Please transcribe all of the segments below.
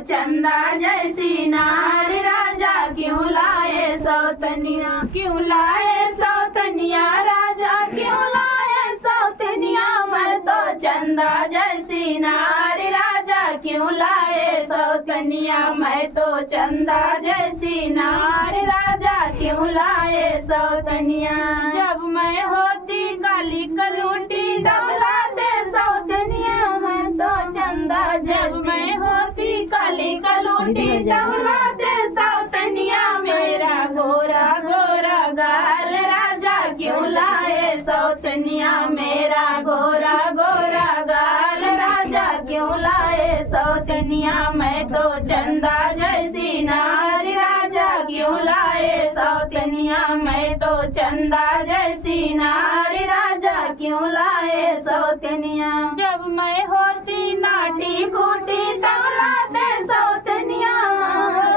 चंदा जैसी नारी राजा क्यों लाए सौतनिया, क्यों लाए सौतनिया राजा क्यों लाए सौतनिया। मैं तो चंदा जैसी नारी राजा क्यों लाए सौतनिया, मैं तो चंदा जैसी नारी राजा क्यों लाए सौतनिया। जब मैं होती काली कलूटी तब लाते सौतनिया, मैं तो चंदा जैसी मैं होती काली कलूटी तब लाते सौतनिया। मेरा गोरा गोरा गाल राजा क्यों लाए सौतनिया, मेरा गोरा गोरा गाल राजा क्यों लाए सौतनिया। मैं तो चंदा जैसी नारी राजा क्यों लाए सौतनिया, मैं तो चंदा जैसी नारी राजा क्यों लाए सौतनिया। जब मैं होती नाटी खूटी तब लाते सौतनिया,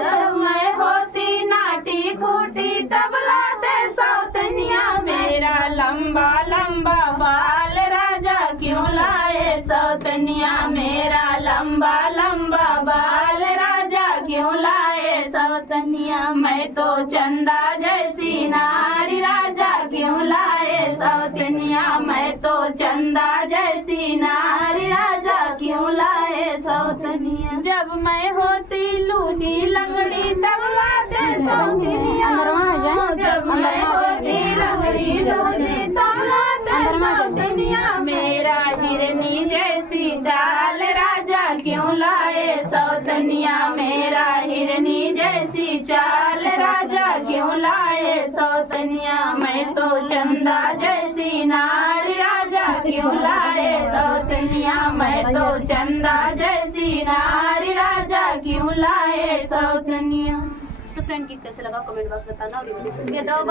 जब मैं होती नाटी खूटी तब लाते सौतनिया। मेरा लंबा लंबा बाल राजा क्यों लाए सौतनिया, मेरा लंबा लंबा बाल राजा क्यों लाए सौतनिया। मैं तो चंदा जैसी नारी राजा क्यों लाए सौतनिया, मैं तो चंदा जैसी नारी राजा क्यों लाए सौतनिया। जब मैं होती लूजी लंगड़ी तब लाते सौतनिया, जब मैं होती लंगड़ी लूजी तब लाते सौतनिया। मेरा हिरनी जैसी चाल राजा क्यों लाए सौतनिया, मेरा हिरनी जैसी चाल राजा क्यों लाए सौतनिया। मैं तो चंदा जैसी नारी राजा क्यों लाए सौतनिया, मैं तो चंदा जैसी नारी राजा क्यों लाए सौतनिया। तो फ्रेंड गीत कैसे लगा कमेंट बॉक्स बताना और ये वीडियो